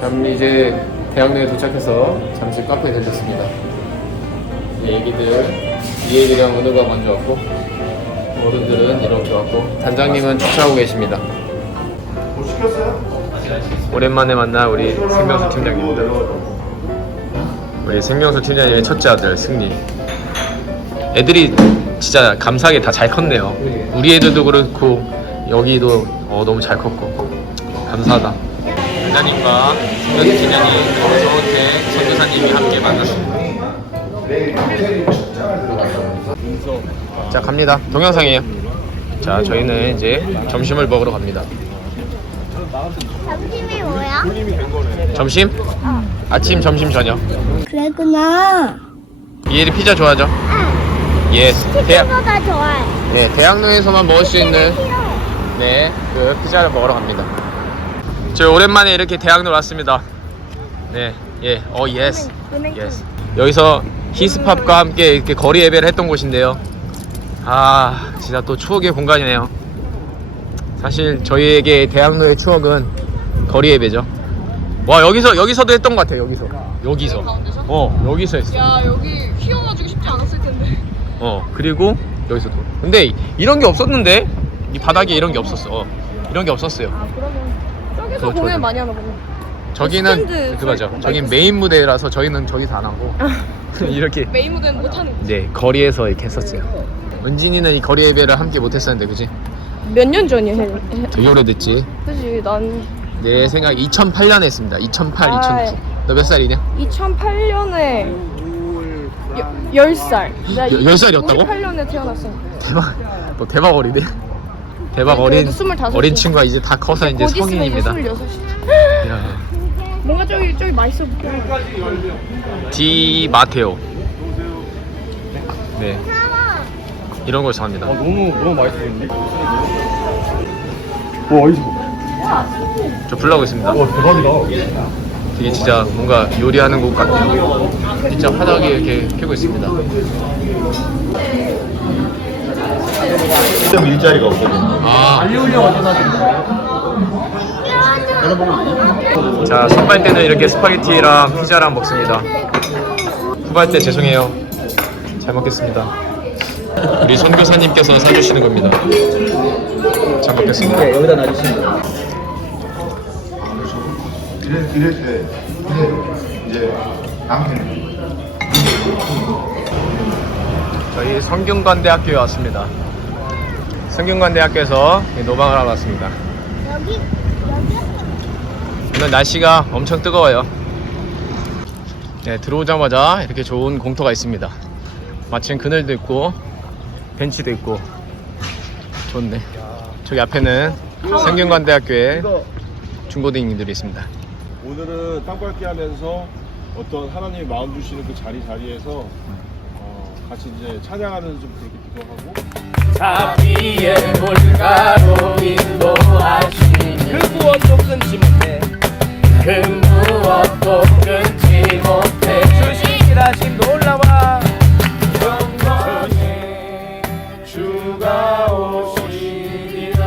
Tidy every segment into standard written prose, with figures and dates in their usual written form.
이제 대학로에 도착해서 잠시 카페에 들렸습니다. 애기들 이애들이랑 은우가 먼저 왔고 어른들은 이렇게 왔고 단장님은 주차하고 계십니다. 오랜만에 만나 우리 생명수 팀장님입니다. 우리 생명수 팀장님의 첫째 아들 승리. 애들이 진짜 감사하게 다 잘 컸네요. 우리 애들도 그렇고 여기도 너무 잘 컸고 감사하다. 단장님과 생명수 팀장님, 저한테 선교사님이 함께 만났습니다. 자, 갑니다. 동영상이에요. 자, 저희는 이제 점심을 먹으러 갑니다. 점심이 뭐야? 점심? 아침, 점심, 저녁. 그랬구나. 이혜리 피자 좋아하죠? 응. 예. 치킨보다 좋아해. 네, 대학로에서만 먹을 수 있는 네, 그 피자를 먹으러 갑니다. 저 오랜만에 이렇게 대학로 왔습니다. 네, 예, 예스. 예스. 여기서 히스팝과 함께 이렇게 거리 예배를 했던 곳인데요. 아, 진짜 또 추억의 공간이네요. 사실 저희에게 대학로의 추억은 거리 예배죠. 와, 여기서도 했던 것 같아요. 여기서. 여기서 했어. 야, 여기 휘어가지고 쉽지 않았을 텐데. 그리고 여기서도. 근데 이런 게 없었는데 이 바닥에 이런 게 없었어. 이런 게 없었어요. 아, 그러면 저기서 저기. 공연 많이 하나 보네. 저기는 스탠드 그거죠. 서 저긴 메인 무대라서 저희는 저기서 안 하고 이렇게 메인 무대는 못하는 거지. 네, 거리에서 이렇게 했었어요. 은진이는 이 거리 예배를 함께 못했었는데, 그지? 몇 년 전이야, 되게 오래됐지. 그지? 난 내 생각 2008년에 했습니다. 2008, 아, 2009. 너 몇 살이냐? 2008년에 10살. 10살이었다고? 98년에 태어났어. 대박. 너 대박 어리네. 대박 그래도 25 어린 이지. 친구가 이제 다 커서 이제 곧 있으면 성인입니다. 26. 야. 뭔가 저기 맛있어 보여. 디 마테오. 네. 이런 걸 좋아합니다. 너무 맛있어 보이는데? 와, 어디서? 저 불러고 있습니다. 와, 대박이다. 되게 진짜 뭔가 요리하는 곳 같아요. 진짜 화덕이 이렇게 펴고 있습니다. 일자리가 없거든. 아. 자, 선발 때는 이렇게 스파게티랑 피자랑 먹습니다. 후발 때 죄송해요. 잘 먹겠습니다. 우리 선교사님께서 사주시는 겁니다. 잘 먹겠습니다. 네, 여기다 놔주시면 돼요. 이럴 때 이제 남편이 저희 성균관대학교에 왔습니다. 성균관대학교에서 노방을 하러 왔습니다. 여기 오늘 날씨가 엄청 뜨거워요. 네, 들어오자마자 이렇게 좋은 공터가 있습니다. 마침 그늘도 있고 벤치도 있고 좋네. 저기 앞에는 성균관대학교의 중고등학생들이 있습니다. 오늘은 땅밟기 하면서 어떤 하나님이 마음 주시는 그 자리에서 같이 이제 찬양하면서 좀 그렇게 기도하고 자비의 물가로 인도하시니 그 무엇도 끊지 못해 그 무엇도 끊지 못해 주시기라신 놀라와 영광에 주가 오시리라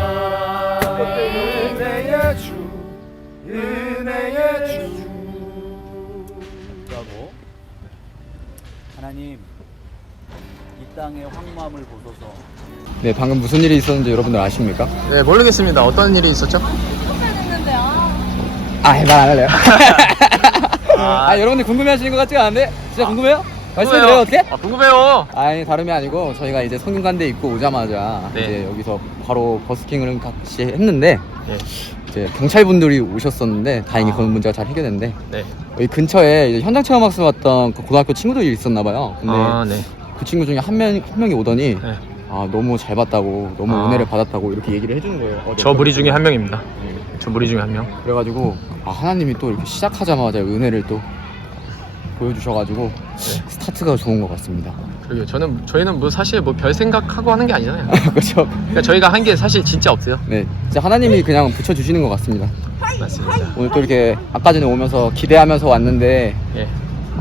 은혜의 주 은혜의 주 라고 하나님 이 땅의 황무함을 보소서. 네, 방금 무슨 일이 있었는지 여러분들 아십니까? 네, 모르겠습니다. 어떤 일이 있었죠? 말 안 할래요? 여러분들 궁금해하시는 것 같지가 않은데? 진짜 궁금해요? 말씀해드려요, 어떻게? 궁금해요. 아니, 다름이 아니고 저희가 이제 성균관대 입구 오자마자 네. 이제 여기서 바로 버스킹을 같이 했는데 네. 이제 경찰분들이 오셨었는데 다행히 그 문제가 잘 해결됐는데 네. 여기 근처에 이제 현장 체험학습 왔던 그 고등학교 친구들이 있었나봐요. 근데 네. 그 친구 중에 한 명이 오더니 네. 너무 잘 봤다고, 너무 은혜를 받았다고 이렇게 얘기를 해주는 거예요. 저 무리 중에 한 명입니다. 저 무리 중에 한 명. 그래가지고 하나님이 또 이렇게 시작하자마자 은혜를 또 보여주셔가지고 스타트가 좋은 것 같습니다. 그러게요. 저희는 뭐 사실 뭐 별 생각하고 하는 게 아니잖아요. 그렇죠. 그러니까 저희가 한 게 사실 진짜 없어요. 네, 진짜 하나님이 그냥 붙여주시는 것 같습니다. 맞습니다. 오늘 또 이렇게 아까 전에 오면서 기대하면서 왔는데 예.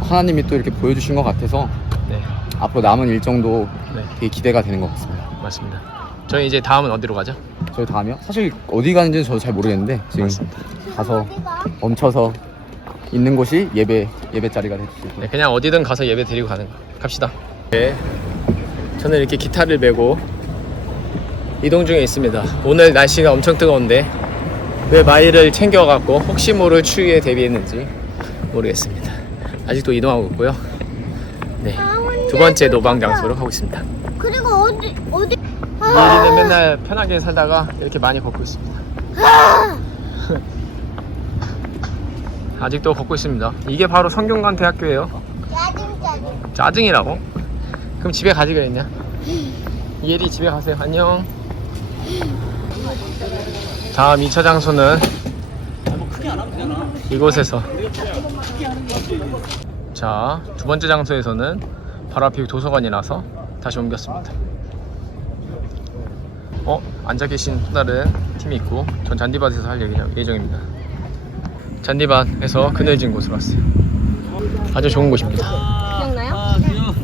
하나님이 또 이렇게 보여주신 것 같아서 네. 앞으로 남은 일정도 네. 되게 기대가 되는 것 같습니다. 맞습니다. 저희 이제 다음은 어디로 가죠? 저희 다음이요? 사실 어디 가는지는 저도 잘 모르겠는데 지금 맞습니다. 가서 멈춰서 있는 곳이 예배 자리가 될 수 있고. 네, 그냥 어디든 가서 예배 드리고 가는 거. 갑시다. 네, 저는 이렇게 기타를 메고 이동 중에 있습니다. 오늘 날씨가 엄청 뜨거운데 왜 마이를 챙겨갖고 혹시 모를 추위에 대비했는지 모르겠습니다. 아직도 이동하고 있고요. 네, 두 번째 노방 장소로 가고 있습니다. 그리고 어디 우리는 맨날 편하게 살다가 이렇게 많이 걷고 있습니다. 아직도 걷고 있습니다. 이게 바로 성균관 대학교예요. 짜증이라고? 그럼 집에 가지 그랬냐? 이혜리 집에 가세요. 안녕. 다음 2차 장소는 이곳에서. 자, 두 번째 장소에서는 바로 앞에 도서관이라서 다시 옮겼습니다. 앉아 계신 또 다른 팀이 있고, 전 잔디밭에서 할 예정입니다. 잔디밭에서 그늘진 곳으로 왔어요. 아주 좋은 곳입니다. 기억나요?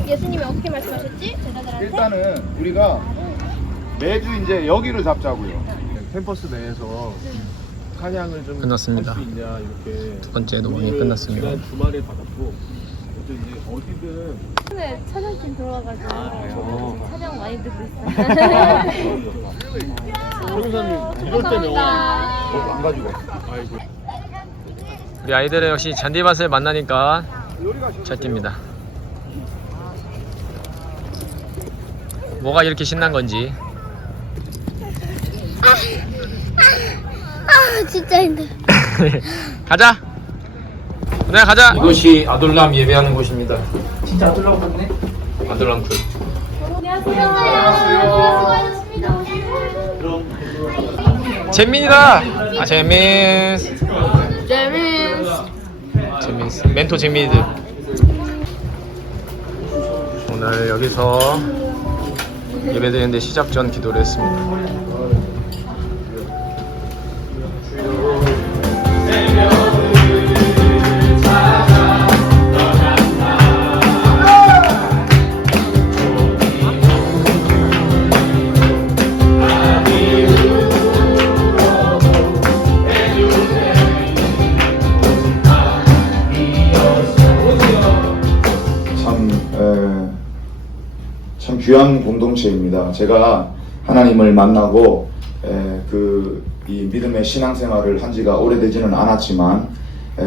예수님이 어떻게 말씀하셨지? 제자들한테? 일단은 우리가 매주 이제 여기를 잡자고요. 캠퍼스 내에서 찬양을 좀 끝났습니다. 할 수 있냐 이렇게. 두 번째 노방이 끝났습니다. 지난 주말에 받았고 이제 어디든 오늘 촬영팀 들어와가지고 촬영 많이 듣고 있어요. 형사님 이럴 때면 안 가지고. 아이고. 우리 아이들은 역시 잔디밭을 만나니까 잘 뜁니다. 뭐가 이렇게 신난 건지. 진짜 힘들어. 가자. 네, 가자. 이곳이 아둘람 예배하는 곳입니다. 진짜 아둘람 같네. 아둘람 굴. 잼민이다. 아, 잼민. 멘토 잼민이들. 오늘 여기서 예배드리는데 시작 전 기도를 했습니다. 참 귀한 공동체입니다. 제가 하나님을 만나고 이 믿음의 신앙생활을 한 지가 오래되지는 않았지만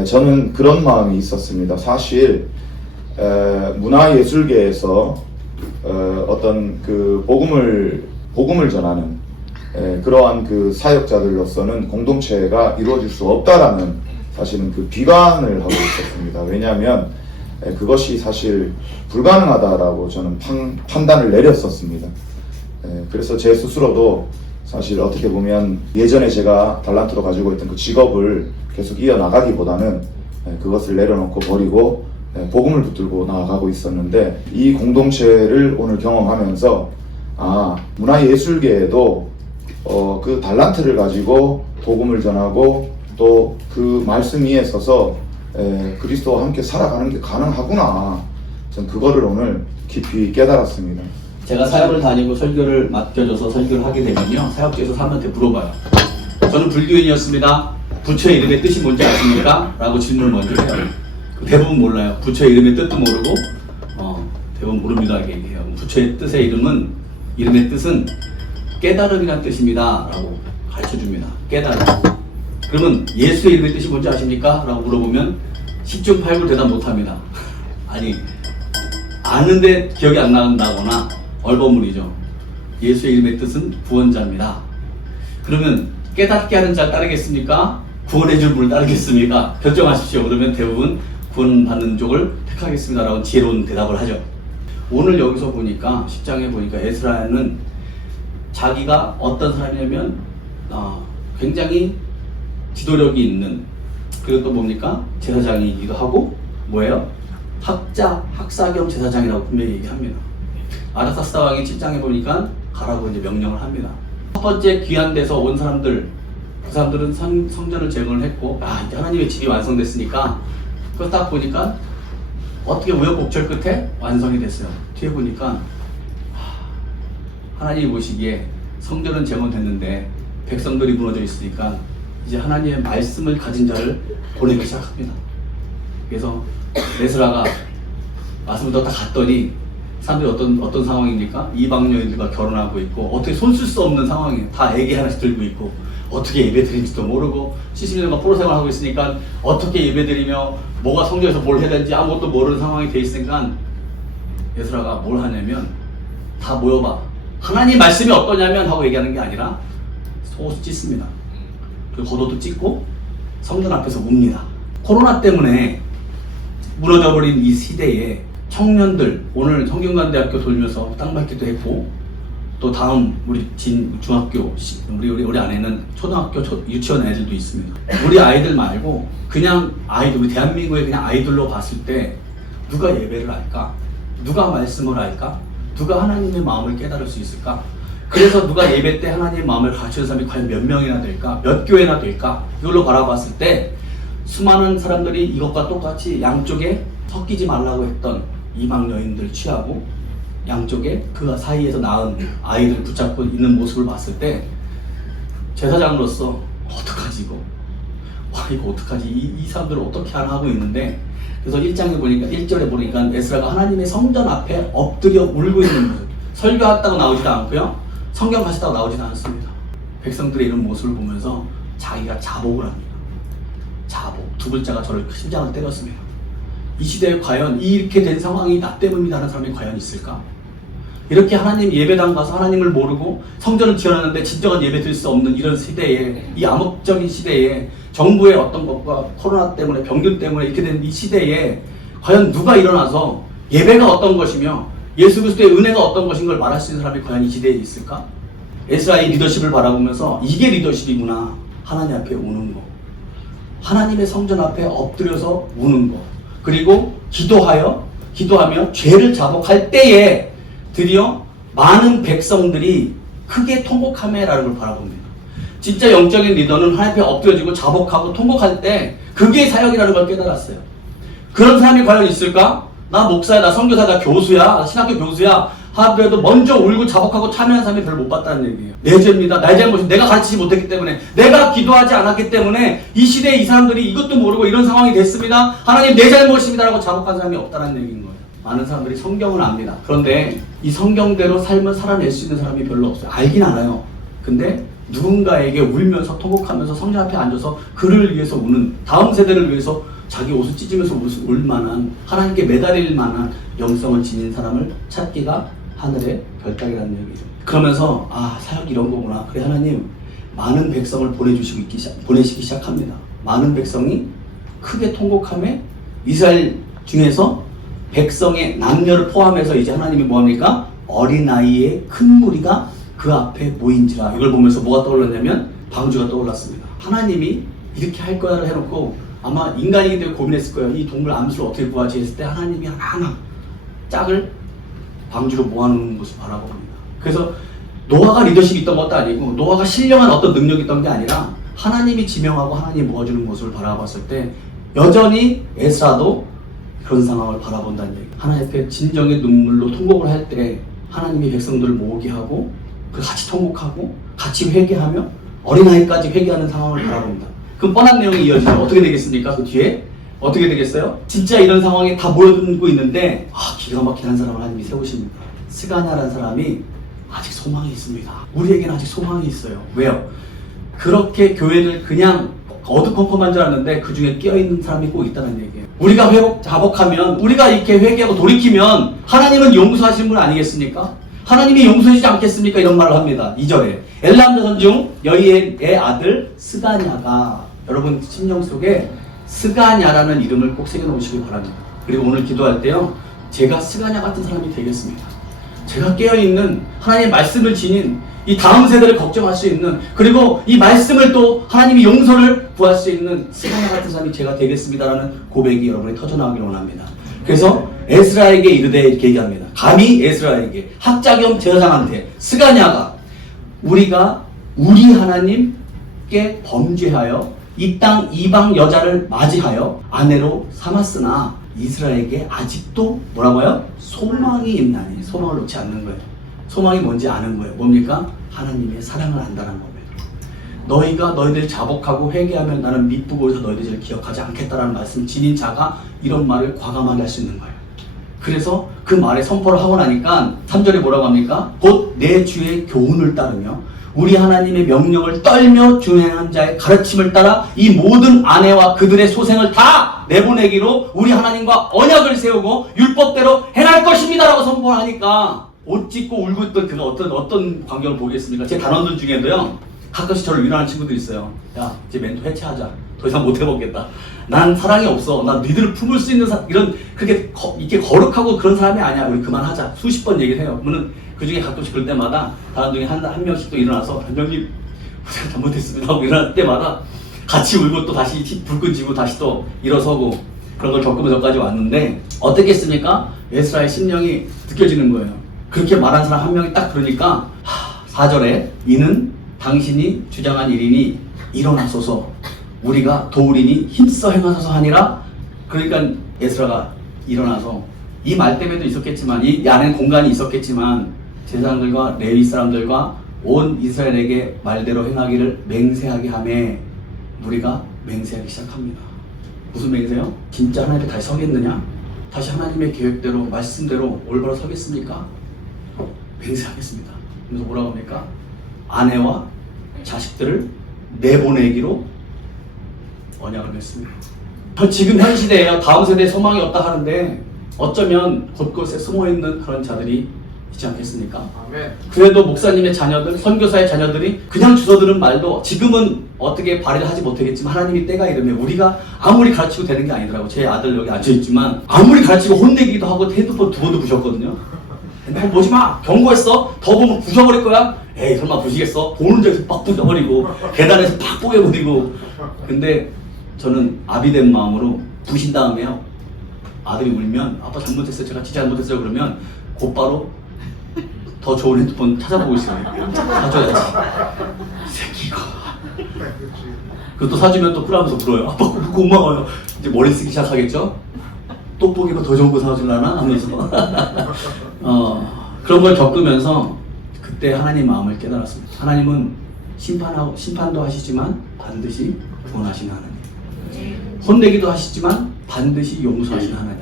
저는 그런 마음이 있었습니다. 사실 문화예술계에서 어떤 그 복음을 전하는 그러한 그 사역자들로서는 공동체가 이루어질 수 없다라는 사실은 그 비관을 하고 있었습니다. 왜냐하면 그것이 사실 불가능하다라고 저는 판단을 내렸었습니다. 그래서 제 스스로도 사실 어떻게 보면 예전에 제가 달란트로 가지고 있던 그 직업을 계속 이어나가기보다는 그것을 내려놓고 버리고 복음을 붙들고 나아가고 있었는데, 이 공동체를 오늘 경험하면서 문화예술계에도 그 달란트를 가지고 복음을 전하고 또 그 말씀 위에 서서 그리스도와 함께 살아가는 게 가능하구나, 전 그거를 오늘 깊이 깨달았습니다. 제가 사역을 다니고 설교를 맡겨줘서 설교를 하게 되면요, 사역지에서 사람한테 물어봐요. 저는 불교인이었습니다. 부처의 이름의 뜻이 뭔지 아십니까? 라고 질문을 먼저 해요. 대부분 몰라요. 부처의 이름의 뜻도 모르고 대부분 모릅니다 이렇게 얘기해요. 부처의 이름의 뜻은 깨달음이라는 뜻입니다 라고 가르쳐줍니다. 깨달음. 그러면 예수의 이름의 뜻이 뭔지 아십니까? 라고 물어보면 10중 8구 대답 못합니다. 아니, 아는데 기억이 안 난다거나 얼버무리죠. 예수의 이름의 뜻은 구원자입니다. 그러면 깨닫게 하는 자 따르겠습니까? 구원해 줄 분을 따르겠습니까? 결정하십시오. 그러면 대부분 구원받는 쪽을 택하겠습니다 라고 지혜로운 대답을 하죠. 오늘 여기서 보니까 10장에 보니까 에스라는 자기가 어떤 사람이냐면 굉장히 지도력이 있는, 그리고 또 뭡니까? 제사장이기도 하고 뭐예요? 학사 겸 제사장이라고 분명히 얘기합니다. 아닥사스다 왕이 7장에 보니까 가라고 이제 명령을 합니다. 첫 번째 귀한 데서 온 사람들, 그 사람들은 성전을 재건을 했고, 이제 하나님의 집이 완성됐으니까, 그거 딱 보니까 어떻게 우여곡절 끝에 완성이 됐어요. 뒤에 보니까 하나님이 보시기에 성전은 재건됐는데 백성들이 무너져 있으니까 이제 하나님의 말씀을 가진 자를 보내기 시작합니다. 그래서 에스라가 말씀부터 딱 갔더니 사람들이 어떤 상황입니까? 이방 여인들과 결혼하고 있고 어떻게 손 쓸 수 없는 상황이에요. 다 애기 하나씩 들고 있고 어떻게 예배 드린지도 모르고 70년간 포로 생활하고 있으니까 어떻게 예배 드리며 뭐가 성경에서 뭘 해야 되는지 아무것도 모르는 상황이 돼 있으니까 에스라가 뭘 하냐면 다 모여봐. 하나님 말씀이 어떠냐면 하고 얘기하는 게 아니라 속옷을 찢습니다. 그리고 겉옷도 찢고 성전 앞에서 웁니다. 코로나 때문에 무너져버린 이 시대에 청년들, 오늘 성균관대학교 돌면서 땅밟기도 했고 또 다음 우리 중학교 우리 안에는 초등학교 유치원 애들도 있습니다. 우리 아이들 말고 그냥 아이들, 우리 대한민국의 그냥 아이들로 봤을 때 누가 예배를 할까? 누가 말씀을 할까? 누가 하나님의 마음을 깨달을 수 있을까? 그래서 누가 예배 때 하나님의 마음을 가르치는 사람이 과연 몇 명이나 될까? 몇 교회나 될까? 이걸로 바라봤을 때 수많은 사람들이 이것과 똑같이 양쪽에 섞이지 말라고 했던 이방 여인들 취하고 양쪽에 그 사이에서 낳은 아이들 붙잡고 있는 모습을 봤을 때 제사장으로서 어떡하지 이거? 와 이거 어떡하지? 이 사람들을 어떻게 하나 하고 있는데 그래서 1절에 보니까 에스라가 하나님의 성전 앞에 엎드려 울고 있는 모습. 설교했다고 나오지도 않고요. 성경 가셨다고 나오지도 않습니다. 백성들의 이런 모습을 보면서 자기가 자복을 합니다. 자복. 두 글자가 저를 심장을 때렸습니다. 이 시대에 과연 이렇게 된 상황이 나 때문이라는 사람이 과연 있을까? 이렇게 하나님 예배당 가서 하나님을 모르고 성전을 지어놨는데 진정한 예배 드릴 수 없는 이런 시대에, 이 암흑적인 시대에, 정부의 어떤 것과 코로나 때문에 병균 때문에 이렇게 된 이 시대에 과연 누가 일어나서 예배가 어떤 것이며 예수 그리스도의 은혜가 어떤 것인 걸 말할 수 있는 사람이 과연 이 시대에 있을까? 에스라의 리더십을 바라보면서 이게 리더십이구나. 하나님 앞에 우는 거, 하나님의 성전 앞에 엎드려서 우는 거, 그리고 기도하며 죄를 자복할 때에 드디어 많은 백성들이 크게 통곡하매라는 걸 바라봅니다. 진짜 영적인 리더는 하나님 앞에 엎드려지고 자복하고 통곡할 때 그게 사역이라는 걸 깨달았어요. 그런 사람이 과연 있을까? 나 목사야, 나 선교사야, 나 교수야, 나 신학교 교수야 하더라도 먼저 울고 자복하고 참여한 사람이 별로 못 봤다는 얘기예요. 내 죄입니다. 나의 잘못이 내가 가르치지 못했기 때문에, 내가 기도하지 않았기 때문에 이 시대에 이 사람들이 이것도 모르고 이런 상황이 됐습니다. 하나님 내 잘못입니다 라고 자복한 사람이 없다는 얘기인 거예요. 많은 사람들이 성경을 압니다. 그런데 이 성경대로 삶을 살아낼 수 있는 사람이 별로 없어요. 알긴 알아요. 근데 누군가에게 울면서 통곡하면서 성전 앞에 앉아서 그를 위해서 우는, 다음 세대를 위해서 자기 옷을 찢으면서 울 만한, 하나님께 매달릴 만한 영성을 지닌 사람을 찾기가 하늘의 별따기라는 얘기죠. 그러면서 사역 이런 거구나. 그래 하나님 많은 백성을 보내시기 시작합니다. 많은 백성이 크게 통곡하며 이스라엘 중에서 백성의 남녀를 포함해서 이제 하나님이 뭐합니까? 어린아이의 큰 무리가 그 앞에 모인지라. 이걸 보면서 뭐가 떠올랐냐면 방주가 떠올랐습니다. 하나님이 이렇게 할 거야를 해놓고 아마 인간이기 때문에 고민했을 거예요. 이 동물 암수를 어떻게 구하지 했을 때 하나님이 하나하나 짝을 방주로 모아놓는 모습을 바라봅니다. 그래서 노아가 리더십이 있던 것도 아니고 노아가 신령한 어떤 능력이 있던 게 아니라 하나님이 지명하고 하나님이 모아주는 모습을 바라봤을 때 여전히 에스라도 그런 상황을 바라본다는 얘기. 하나님 앞에 진정의 눈물로 통곡을 할 때 하나님이 백성들을 모으게 하고 같이 통곡하고 같이 회개하며 어린아이까지 회개하는 상황을 바라봅니다. 그럼 뻔한 내용이 이어지죠. 어떻게 되겠습니까? 그 뒤에 어떻게 되겠어요? 진짜 이런 상황에 다 모여들고 있는데 기가 막힌 한 사람을 하나님이 세우십니다. 스가냐라는 사람이 아직 소망이 있습니다. 우리에게는 아직 소망이 있어요. 왜요? 그렇게 교회를 그냥 어두컴컴한 줄 알았는데 그 중에 끼어있는 사람이 꼭 있다는 얘기예요. 우리가 자복하면, 우리가 이렇게 회개하고 돌이키면 하나님은 용서하시는 분 아니겠습니까? 하나님이 용서하시지 않겠습니까? 이런 말을 합니다. 2절에 엘람 자손 중 여이엘의 아들 스가냐가, 여러분 심령 속에 스가냐라는 이름을 꼭 새겨놓으시기 바랍니다. 그리고 오늘 기도할 때요, 제가 스가냐 같은 사람이 되겠습니다. 제가 깨어있는 하나님의 말씀을 지닌 이 다음 세대를 걱정할 수 있는, 그리고 이 말씀을 또 하나님이 용서를 구할 수 있는 스가냐 같은 사람이 제가 되겠습니다라는 고백이 여러분이 터져나오기를 원합니다. 그래서 에스라에게 이르되 이렇게 얘기합니다. 감히 에스라에게, 학자 겸 제사장한테 스가냐가 우리가 우리 하나님께 범죄하여 이 땅 이방 여자를 맞이하여 아내로 삼았으나 이스라엘에게 아직도 뭐라고요? 소망이 있나니. 소망을 놓지 않는 거예요. 소망이 뭔지 아는 거예요. 뭡니까? 하나님의 사랑을 안다는 겁니다. 너희가 너희들 자복하고 회개하면 나는 밑부고에서 너희들을 기억하지 않겠다라는 말씀 지닌 자가 이런 말을 과감하게 할 수 있는 거예요. 그래서 그 말에 선포를 하고 나니까 3절에 뭐라고 합니까? 곧 내 주의 교훈을 따르며 우리 하나님의 명령을 떨며 준행한 자의 가르침을 따라 이 모든 아내와 그들의 소생을 다 내보내기로 우리 하나님과 언약을 세우고 율법대로 행할 것입니다 라고 선포를 하니까 옷 찢고 울고 있던 그가 어떤 광경을 보겠습니까? 제 단원들 중에도요 가끔씩 저를 위로하는 친구들이 있어요. 야 이제 멘토 해체하자. 더 이상 못 해보겠다. 난 사랑이 없어. 난 니들을 품을 수 있는 이런 그렇게 이렇게 거룩하고 그런 사람이 아니야. 우리 그만하자. 수십 번 얘기를 해요. 그러면 그 중에 가끔씩 그럴 때마다 다른 중에 한 명씩 또 일어나서 단장님 제가 잘못했습니다 하고 일어날 때마다 같이 울고 또 다시 불 끄지고 다시 또 일어서고 그런 걸 겪으면서 여기까지 왔는데 어떻겠습니까? 에스라의 심령이 느껴지는 거예요. 그렇게 말한 사람 한 명이 딱 그러니까 4절에 이는 당신이 주장한 일이니 일어나소서 우리가 도우리니 힘써 행하소서 하니라. 그러니까 에스라가 일어나서 이 말 때문에도 있었겠지만 이 안에 공간이 있었겠지만 제사장들과 레위 사람들과 온 이스라엘에게 말대로 행하기를 맹세하게 하매 우리가 맹세하기 시작합니다. 무슨 맹세요? 진짜 하나님 앞에 다시 서겠느냐? 다시 하나님의 계획대로 말씀대로 올바로 서겠습니까? 맹세하겠습니다. 그래서 뭐라고 합니까? 아내와 자식들을 내보내기로 언약을 맺습니다. 지금 현 시대에요. 다음 세대에 소망이 없다 하는데 어쩌면 곳곳에 숨어있는 그런 자들이 있지 않겠습니까? 아멘. 그래도 목사님의 자녀들, 선교사의 자녀들이 그냥 주워들은 말도 지금은 어떻게 발휘를 하지 못하겠지만 하나님이 때가 이르면 우리가 아무리 가르치고 되는 게 아니더라고. 제 아들 여기 앉아있지만 아무리 가르치고 혼내기도 하고 핸드폰 2번도 부셨거든요. 핸드폰 보지마! 경고했어? 더 보면 부셔버릴 거야? 에이 설마 부시겠어? 보는 데서 빡 부셔버리고 계단에서 팍 뽀개버리고. 근데 저는 아비된 마음으로 부신 다음에요 아들이 울면 아빠 잘못했어요 제가 진짜 잘못했어요 그러면 곧바로 더 좋은 핸드폰 찾아보고 있어요. 사줘야지 새끼가. 그리고 또 사주면 또 쿨하면서 불어요. 아빠 고마워요. 이제 머리 쓰기 시작하겠죠? 떡볶이가 더 좋은 거 사주려나? 하면서 그런 걸 겪으면서 그때 하나님 마음을 깨달았습니다. 하나님은 심판도 하시지만 반드시 구원하시는 하나님, 혼내기도 하시지만 반드시 용서하시는 하나님.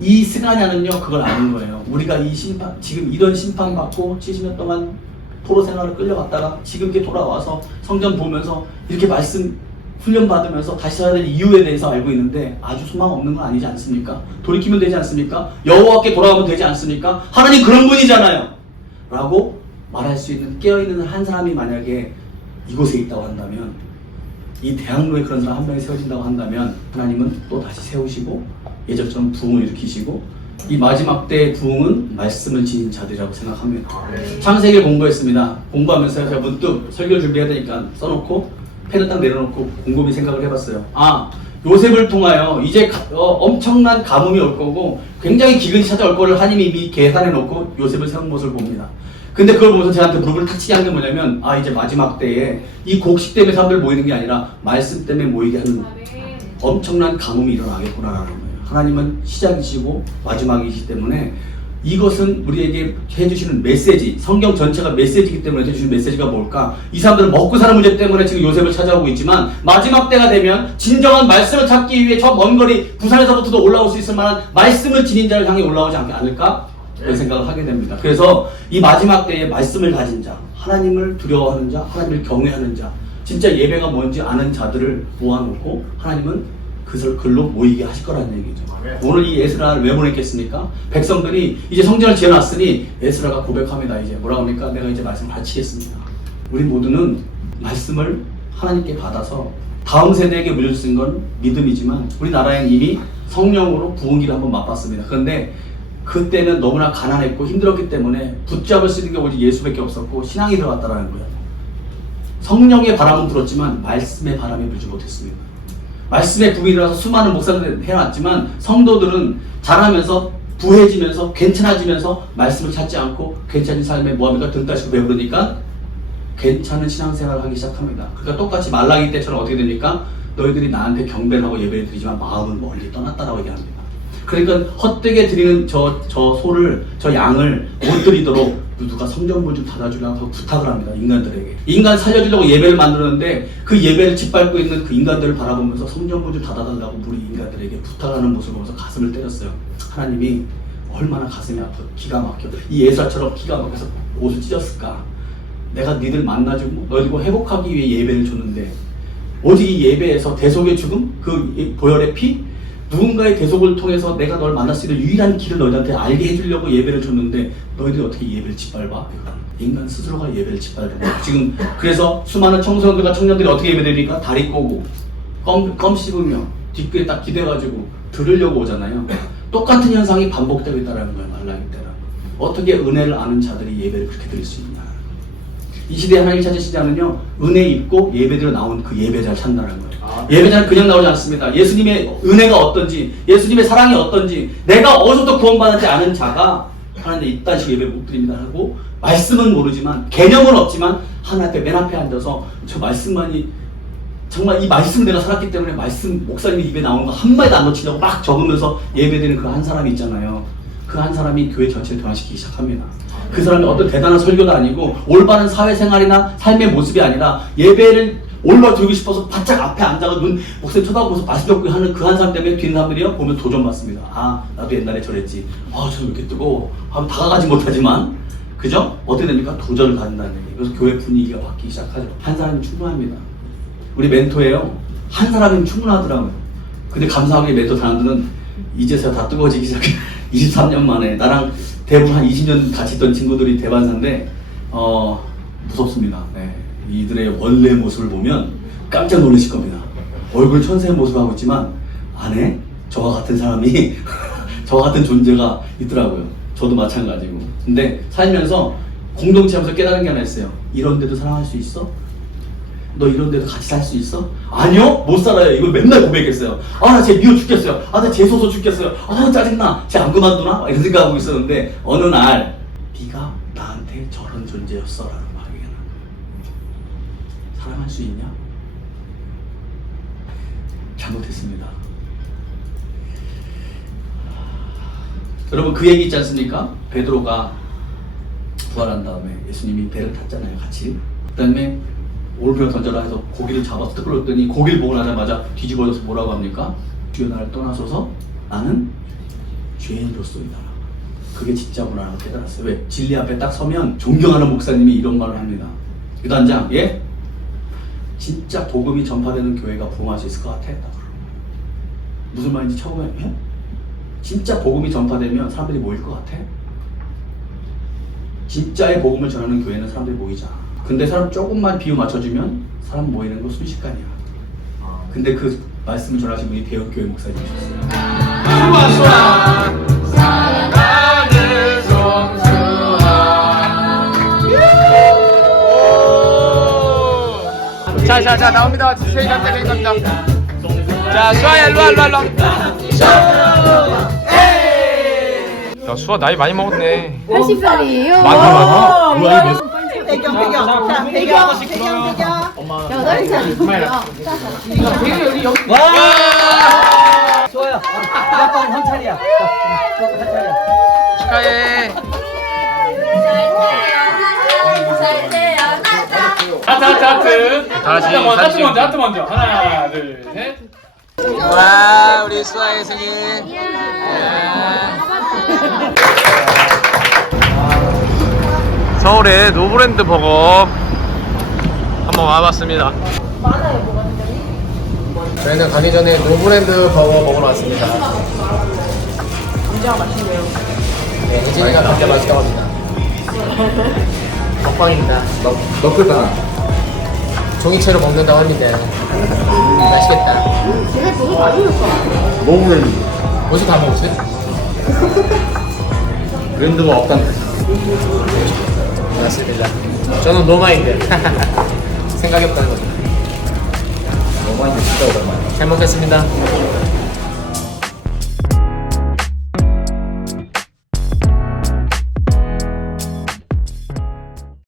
이 스가냐는요 그걸 아는 거예요. 우리가 지금 이런 심판받고 70년 동안 포로 생활을 끌려갔다가 지금 이렇게 돌아와서 성전 보면서 이렇게 말씀 훈련 받으면서 다시 살아야 될 이유에 대해서 알고 있는데 아주 소망 없는 건 아니지 않습니까? 돌이키면 되지 않습니까? 여호와께 돌아가면 되지 않습니까? 하나님 그런 분이잖아요 라고 말할 수 있는 깨어있는 한 사람이 만약에 이곳에 있다고 한다면, 이 대학로에 그런 사람 한 명이 세워진다고 한다면 하나님은 또 다시 세우시고 예전처럼 부흥을 일으키시고 이 마지막 때의 부흥은 말씀을 지닌 자들이라고 생각합니다. 창세기를 공부했습니다. 공부하면서 제가 문득 설교를 준비해야 되니까 써놓고 펜을 딱 내려놓고 곰곰이 생각을 해봤어요. 요셉을 통하여 이제 엄청난 가뭄이 올 거고 굉장히 기근이 찾아올 거를 하나님이 이미 계산해놓고 요셉을 세운 모습을 봅니다. 근데 그걸 보면서 저한테 무릎을 탁 치게 한 게 뭐냐면 이제 마지막 때에 이 곡식 때문에 사람들 모이는 게 아니라 말씀 때문에 모이게 하는 엄청난 가뭄이 일어나겠구나라는 거예요. 하나님은 시작이시고 마지막이시기 때문에 이것은 우리에게 해주시는 메시지, 성경 전체가 메시지이기 때문에 해주시는 메시지가 뭘까? 이 사람들은 먹고 사는 문제 때문에 지금 요셉을 찾아오고 있지만 마지막 때가 되면 진정한 말씀을 찾기 위해 저 먼 거리 부산에서부터도 올라올 수 있을 만한 말씀을 지닌 자를 향해 올라오지 않을까? 그런 생각을 하게 됩니다. 그래서 이 마지막 때에 말씀을 가진 자, 하나님을 두려워하는 자, 하나님을 경외하는 자, 진짜 예배가 뭔지 아는 자들을 모아놓고 하나님은 그것을 글로 모이게 하실 거라는 얘기죠. 오늘 이 에스라를 왜 보냈겠습니까? 백성들이 이제 성전을 지어놨으니 에스라가 고백합니다. 이제 뭐라고 합니까? 내가 이제 말씀을 바치겠습니다. 우리 모두는 말씀을 하나님께 받아서 다음 세대에게 물려주신 건 믿음이지만 우리나라엔 이미 성령으로 부흥기를 한번 맛봤습니다. 그런데 그때는 너무나 가난했고 힘들었기 때문에 붙잡을 수 있는 게 오직 예수밖에 없었고 신앙이 들어갔다라는 거예요. 성령의 바람은 불었지만 말씀의 바람이 불지 못했습니다. 말씀의 부인이라서 수많은 목사들을 해놨지만 성도들은 자라면서 부해지면서 괜찮아지면서 말씀을 찾지 않고 괜찮은 삶에 뭐합니까? 등 따시고 배부르니까 괜찮은 신앙생활을 하기 시작합니다. 그러니까 똑같이 말라기 때처럼 어떻게 됩니까? 너희들이 나한테 경배를 하고 예배를 드리지만 마음은 멀리 떠났다라고 얘기합니다. 그러니까 헛되게 드리는 저 소를, 저 양을 못 드리도록 누가 성전문 좀 닫아주라고 부탁을 합니다. 인간들에게. 인간 살려주려고 예배를 만들었는데 그 예배를 짓밟고 있는 그 인간들을 바라보면서 성전문 좀 닫아달라고 우리 인간들에게 부탁하는 모습을 보면서 가슴을 때렸어요. 하나님이 얼마나 가슴이 아파 기가 막혀. 이 예수처럼 기가 막혀서 옷을 찢었을까. 내가 니들 만나주고 너희들과 회복하기 위해 예배를 줬는데 오직 이 예배에서 대속의 죽음, 그 보혈의 피, 누군가의 대속을 통해서 내가 널 만날 수 있는 유일한 길을 너희한테 알게 해주려고 예배를 줬는데 너희들이 어떻게 예배를 짓밟아? 인간 스스로가 예배를 짓밟는 거야. 지금 그래서 수많은 청소년들과 청년들이 어떻게 예배드리니까 다리 꼬고 껌 씹으며 뒷귀에 딱 기대가지고 들으려고 오잖아요. 똑같은 현상이 반복되고 있다는 거예요. 말라기 때라. 어떻게 은혜를 아는 자들이 예배를 그렇게 드릴 수 있냐. 이 시대에 하나님이 찾으시지 않으며 은혜 입고 예배대로 나온 그 예배자를 찾는다는 거예요. 예배자는 그냥 나오지 않습니다. 예수님의 은혜가 어떤지, 예수님의 사랑이 어떤지, 내가 어디서부터 구원받았지 않은 자가 하나님 이딴 식의 예배 못 드립니다 하고 말씀은 모르지만 개념은 없지만 하나님 앞에 맨 앞에 앉아서 저 말씀만이 정말 이 말씀 내가 살았기 때문에 말씀 목사님이 입에 나오는 거 한마디도 안 놓치려고 막 적으면서 예배드리는 그 한 사람이 있잖아요. 그 한 사람이 교회 전체를 변화시키기 시작합니다. 그 사람이 어떤 대단한 설교도 아니고 올바른 사회생활이나 삶의 모습이 아니라 예배를 올바 들고 싶어서 바짝 앞에 앉아서 눈 목소리 쳐다보면서 말씀 듣고 하는 그 한 사람 때문에 뒤에 사람들이요 보면 도전 받습니다. 아 나도 옛날에 저랬지. 아 저 왜 이렇게 뜨거워. 하면 다가가지 못하지만 그죠? 어떻게 됩니까? 도전을 갖는다는 얘기예요. 그래서 교회 분위기가 바뀌기 시작하죠. 한 사람이 충분합니다. 우리 멘토예요. 한 사람이면 충분하더라고요. 근데 감사하게 멘토 사람들은 이제서야 다 뜨거워지기 시작해. 23년 만에 나랑 대부분 한 20년 같이 있던 친구들이 대반사인데 무섭습니다. 네. 이들의 원래 모습을 보면 깜짝 놀라실 겁니다. 얼굴 천사의 모습을 하고 있지만 안에 저와 같은 사람이 저와 같은 존재가 있더라고요. 저도 마찬가지고. 근데 살면서 공동체 하면서 깨달은 게 하나 있어요. 이런 데도 사랑할 수 있어? 너 이런 데도 같이 살 수 있어? 아니요? 못 살아요. 이걸 맨날 고백했어요. 아, 나 쟤 미워 죽겠어요. 아, 나 쟤 소소 죽겠어요. 아, 짜증나. 쟤 안 그만두나? 이런 생각하고 있었는데 어느 날 네가 나한테 저런 존재였어 라는 말이 나는 거예요. 사랑할 수 있냐? 잘못했습니다. 여러분 그 얘기 있지 않습니까? 베드로가 부활한 다음에 예수님이 배를 탔잖아요. 같이. 그 다음에 올병 던져라 해서 고기를 잡아서 끌었더니 고기를 보고 나자마자 뒤집어져서 뭐라고 합니까? 주여 나를 떠나소서 나는 죄인으로서이다. 그게 진짜구나 라고 깨달았어요. 왜? 진리 앞에 딱 서면 존경하는 목사님이 이런 말을 합니다. 그 단장, 예? 진짜 복음이 전파되는 교회가 부흥할 수 있을 것 같아. 무슨 말인지 처음에 예? 진짜 복음이 전파되면 사람들이 모일 것 같아? 진짜의 복음을 전하는 교회는 사람들이 모이자. 근데 사람 조금만 비유 맞춰주면 사람 모이는 거 순식간이야. 근데 그 말씀을 전하신 분이 대형교회 목사님이셨어요. 사랑하는 송수아. 자 나옵니다. 세이한테 된 겁니다. 자 수아야 일로와. 야 수아 나이 많이 먹었네. 80살이에요. 많아. 배경. 자, 배경. 8살. 좋아요. 아빠는 현찰이야. 축하해. 하트 먼저. 하나, 둘, 셋. 와, 우리 수아의 생일. 서울의 노브랜드 버거 한번 와봤습니다. 저희는 가기 전에 노브랜드 버거 먹으러 왔습니다. 진짜 맛있네요. 네, 혜진이가 진짜 맛있다고 합니다. 먹방입니다. 너크다. 종이채로 먹는다고 합니다. 맛있겠다. 노브랜드. 벌써 다 먹었어요? 브랜드가 없다는 뜻. 맞습니다. 저는 노마인드. 생각이 없다는 거죠. 너무한데 진짜 오랜만이야. 잘 먹겠습니다.